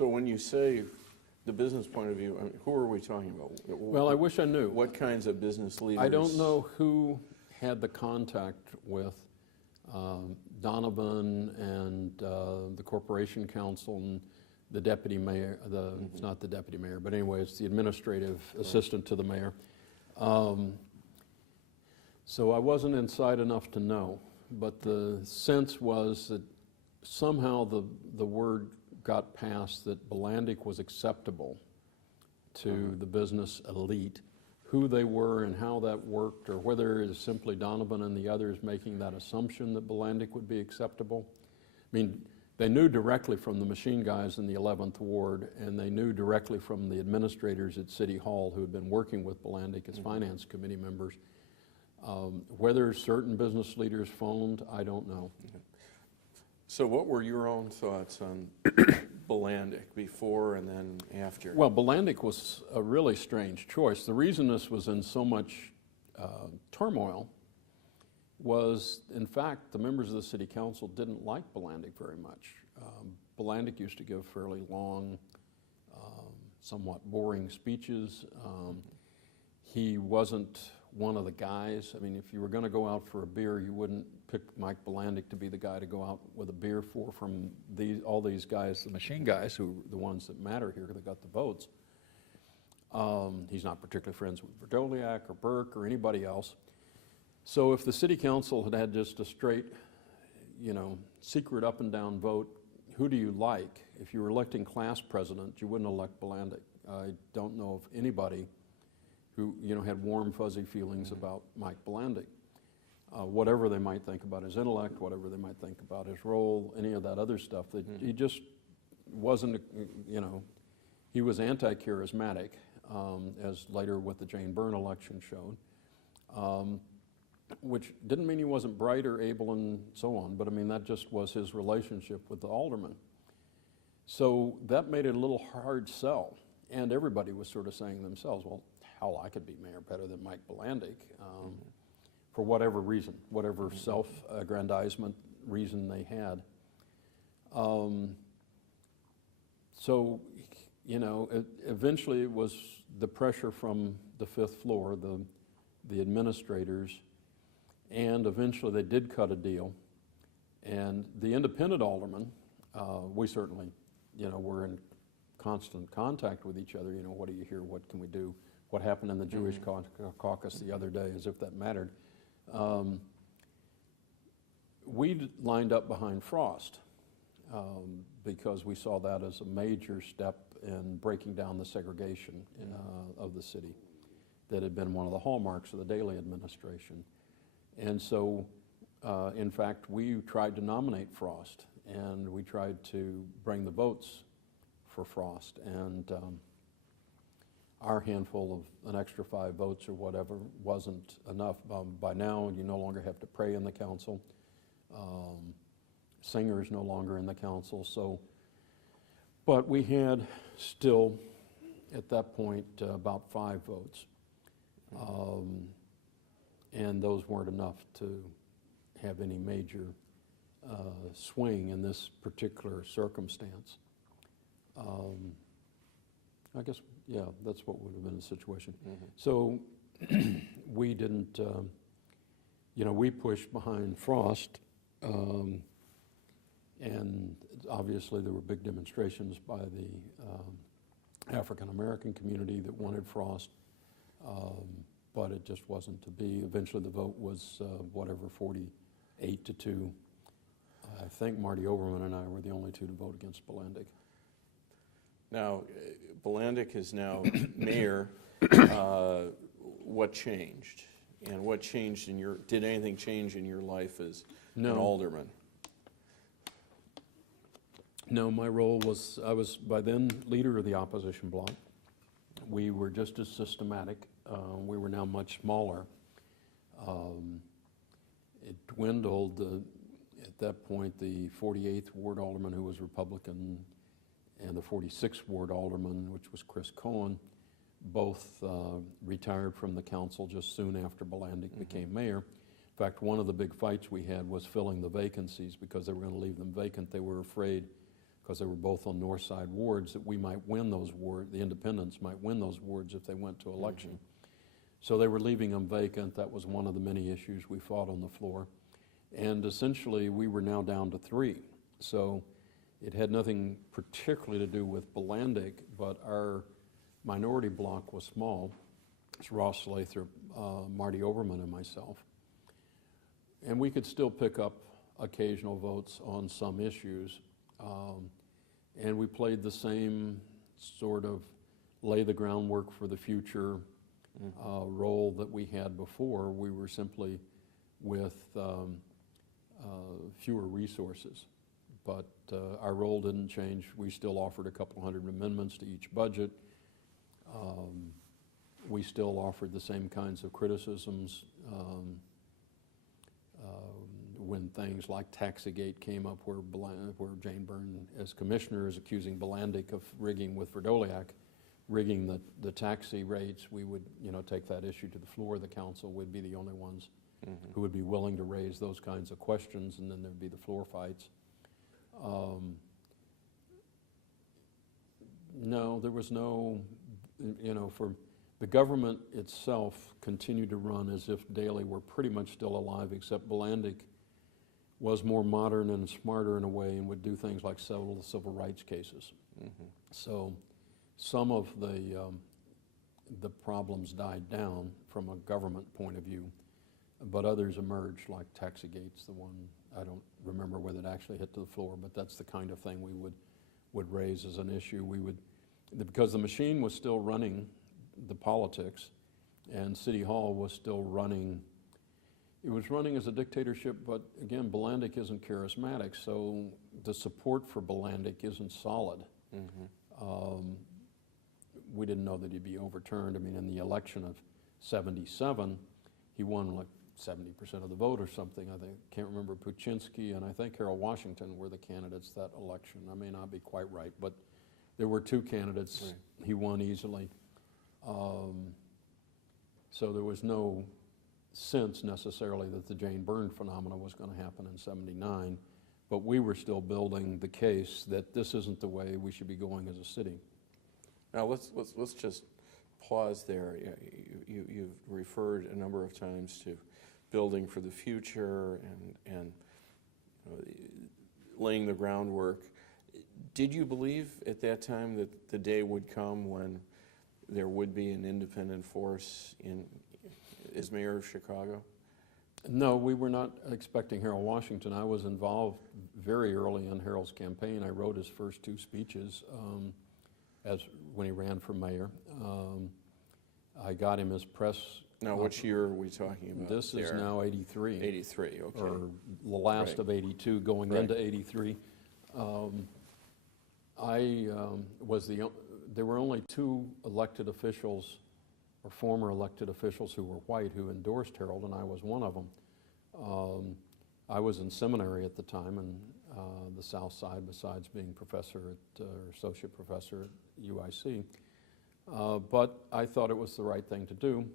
So when you say the business point of view, I mean, who are we talking about? Well, I wish I knew. What kinds of business leaders? I don't know who had the contact with Donovan and the Corporation Council and the deputy mayor, it's not the deputy mayor, but anyway, it's the administrative assistant to the mayor. So I wasn't inside enough to know, but the sense was that somehow the word got passed that Bilandic was acceptable to the business elite. Who they were and how that worked, or whether it is simply Donovan and the others making that assumption that Bilandic would be acceptable. I mean, they knew directly from the machine guys in the 11th Ward, and they knew directly from the administrators at City Hall who had been working with Bilandic as finance committee members. Whether certain business leaders phoned, I don't know. So what were your own thoughts on Bilandic before and then after? Well, Bilandic was a really strange choice. The reason this was in so much turmoil was, in fact, the members of the city council didn't like Bilandic very much. Bilandic used to give fairly long, somewhat boring speeches. He wasn't one of the guys. I mean, if you were going to go out for a beer, you wouldn't pick Mike Bilandic to be the guy to go out with a beer for from all these guys, the machine guys, who are the ones that matter here, that got the votes. He's not particularly friends with Verdoliak or Burke or anybody else. So if the city council had had just a straight, secret up and down vote, who do you like? If you were electing class president, you wouldn't elect Bilandic. I don't know of anybody who had warm, fuzzy feelings about Mike Bilandic. Whatever they might think about his intellect, whatever they might think about his role, any of that other stuff, that he just wasn't, he was anti-charismatic, as later with the Jane Byrne election showed, which didn't mean he wasn't bright or able and so on, but I mean, that just was his relationship with the alderman. So that made it a little hard sell, and everybody was sort of saying to themselves, well, hell, I could be mayor better than Mike Bilandic, for whatever reason, whatever self-aggrandizement reason they had. So, eventually it was the pressure from the fifth floor, the administrators, and eventually they did cut a deal. And the independent aldermen, we certainly, were in constant contact with each other. What do you hear? What can we do? What happened in the Jewish caucus the other day, as if that mattered. We lined up behind Frost because we saw that as a major step in breaking down the segregation of the city that had been one of the hallmarks of the Daley administration. And so, in fact, we tried to nominate Frost, and we tried to bring the votes for Frost. And our handful of an extra 5 votes or whatever wasn't enough. By now, you no longer have to pray in the council. Singer is no longer in the council. So, but we had still, at that point, about 5 votes. And those weren't enough to have any major swing in this particular circumstance. I guess, yeah, that's what would have been the situation. So we didn't, we pushed behind Frost, and obviously there were big demonstrations by the African-American community that wanted Frost, but it just wasn't to be. Eventually the vote was 48-2. I think Marty Overman and I were the only 2 to vote against Bilandic. Now, Bilandic is now mayor. What changed? And what changed did anything change in your life as an alderman? No, my role was, I was by then leader of the opposition bloc. We were just as systematic. We were now much smaller. It dwindled. At that point, the 48th Ward Alderman, who was Republican, and the 46th Ward Alderman, which was Chris Cohen, both retired from the council just soon after Bilandic became mayor. In fact, one of the big fights we had was filling the vacancies because they were going to leave them vacant. They were afraid, because they were both on north side wards, that we might win those wards, the independents might win those wards if they went to election. So they were leaving them vacant. That was one of the many issues we fought on the floor. And essentially, we were now down to 3. So it had nothing particularly to do with Blandick, but our minority block was small. It's Ross Lathrop, Marty Overman, and myself. And we could still pick up occasional votes on some issues. And we played the same sort of lay the groundwork for the future role that we had before. We were simply with fewer resources. But our role didn't change. We still offered a couple hundred amendments to each budget. We still offered the same kinds of criticisms when things like Taxigate came up, where Jane Byrne, as commissioner, is accusing Blandick of rigging with Verdoliak, rigging the taxi rates. We would, take that issue to the floor. The council would be the only ones who would be willing to raise those kinds of questions, and then there'd be the floor fights. No, there was no, for the government itself continued to run as if Daley were pretty much still alive, except Blandick was more modern and smarter in a way and would do things like settle the civil rights cases. So some of the problems died down from a government point of view, but others emerged, like Taxigate's the one. I don't remember whether it actually hit to the floor, but that's the kind of thing we would raise as an issue. We would, because the machine was still running the politics, and City Hall was still running. It was running as a dictatorship, but again, Blandick isn't charismatic, so the support for Blandick isn't solid. We didn't know that he'd be overturned. I mean, in the election of '77, he won like 70% of the vote or something. I think, can't remember, Puczynski and I think Harold Washington were the candidates that election. I may not be quite right, but there were 2 candidates. Right. He won easily. So there was no sense necessarily that the Jane Byrne phenomenon was going to happen in '79, but we were still building the case that this isn't the way we should be going as a city. Now let's just pause there. You've referred a number of times to building for the future and laying the groundwork. Did you believe at that time that the day would come when there would be an independent force as mayor of Chicago? No, we were not expecting Harold Washington. I was involved very early in Harold's campaign. I wrote his first 2 speeches when he ran for mayor. I got him as press. Now, which year are we talking about? This is now 83. 83, okay. Or the last of 82, going into 83. There were only 2 elected officials, or former elected officials who were white, who endorsed Harold, and I was one of them. I was in seminary at the time in the South Side, besides being professor or associate professor at UIC. But I thought it was the right thing to do.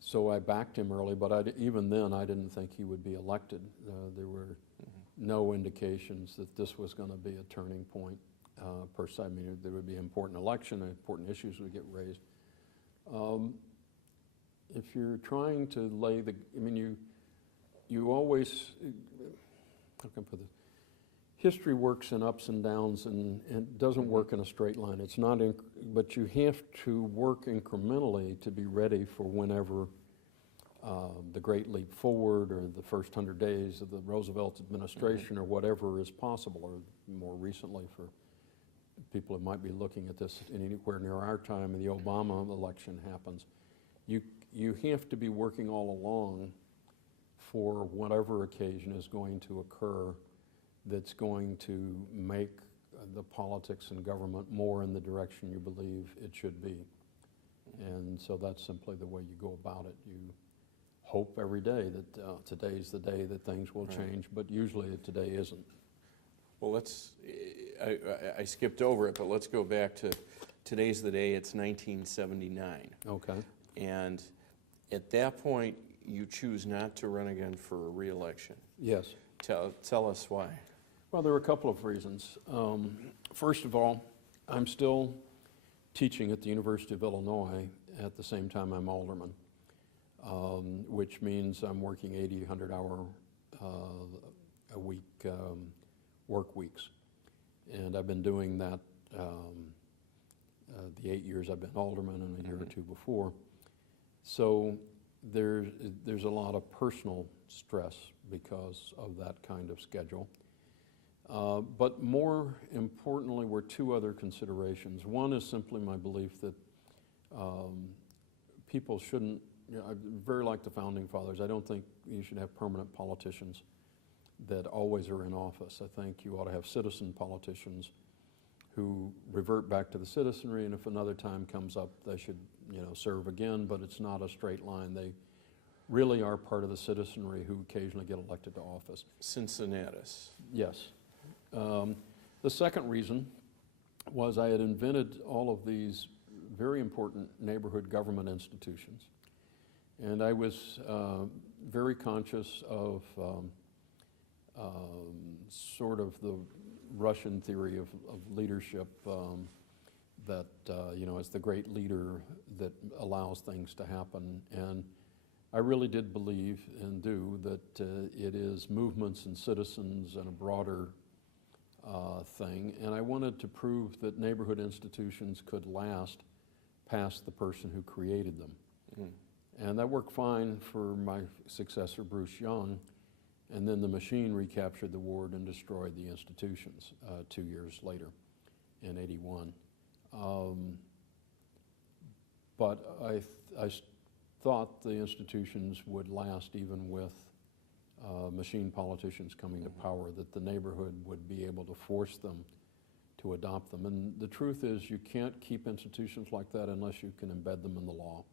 So I backed him early, but even then I didn't think he would be elected. There were no indications that this was going to be a turning point per se. I mean, there would be an important election, and important issues would get raised. If you're trying to lay you always, how can I put this? History works in ups and downs, and it doesn't work in a straight line. It's not, but you have to work incrementally to be ready for whenever the Great Leap Forward or the first 100 days of the Roosevelt administration or whatever is possible, or more recently for people who might be looking at this anywhere near our time, and the Obama election happens. You have to be working all along for whatever occasion is going to occur that's going to make the politics and government more in the direction you believe it should be. And so that's simply the way you go about it. You hope every day that today's the day that things will change, but usually today isn't. Well, I skipped over it, but let's go back to today's the day. It's 1979. Okay. And at that point, you choose not to run again for a re-election. Yes. Tell us why. Well, there were a couple of reasons. First of all, I'm still teaching at the University of Illinois at the same time I'm alderman, which means I'm working 80, 100-hour a week work weeks. And I've been doing that the 8 years I've been alderman and a year or two before. So there's a lot of personal stress because of that kind of schedule. But more importantly were two other considerations. One is simply my belief that people shouldn't, very like the Founding Fathers, I don't think you should have permanent politicians that always are in office. I think you ought to have citizen politicians who revert back to the citizenry, and if another time comes up, they should, serve again, but it's not a straight line. They really are part of the citizenry who occasionally get elected to office. Cincinnatus. Yes. The second reason was I had invented all of these very important neighborhood government institutions, and I was very conscious of sort of the Russian theory of leadership that, is the great leader that allows things to happen. And I really did believe and do that it is movements and citizens and a broader thing. And I wanted to prove that neighborhood institutions could last past the person who created them. And that worked fine for my successor, Bruce Young. And then the machine recaptured the ward and destroyed the institutions 2 years later in '81. But I thought the institutions would last even with machine politicians coming to power, that the neighborhood would be able to force them to adopt them. And the truth is you can't keep institutions like that unless you can embed them in the law.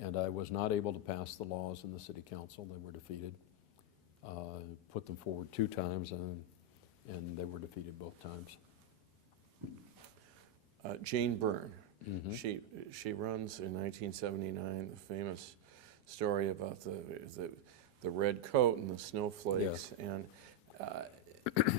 And I was not able to pass the laws in the city council. They were defeated. Put them forward 2 times, and they were defeated both times. Jane Byrne, Mm-hmm. she runs in 1979 the famous story about the red coat and the snowflakes. Yes. And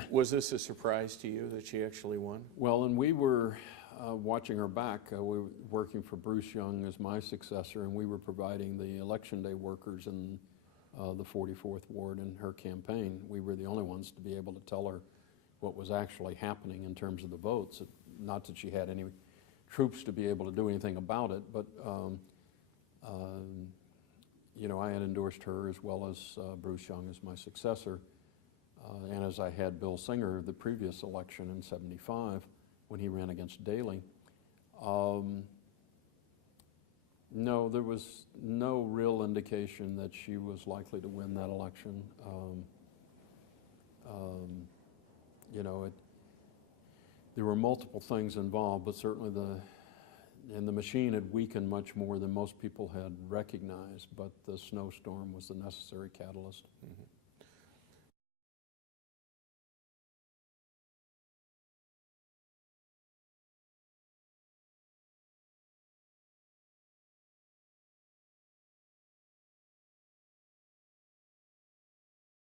was this a surprise to you that she actually won? Well, and we were watching her back. We were working for Bruce Young as my successor, and we were providing the election day workers in the 44th Ward in her campaign. We were the only ones to be able to tell her what was actually happening in terms of the votes. Not that she had any troops to be able to do anything about it, but I had endorsed her as well as Bruce Young as my successor, and as I had Bill Singer the previous election in '75 when he ran against Daley. No, there was no real indication that she was likely to win that election. There were multiple things involved, but certainly the machine had weakened much more than most people had recognized, but the snowstorm was the necessary catalyst. Mm-hmm.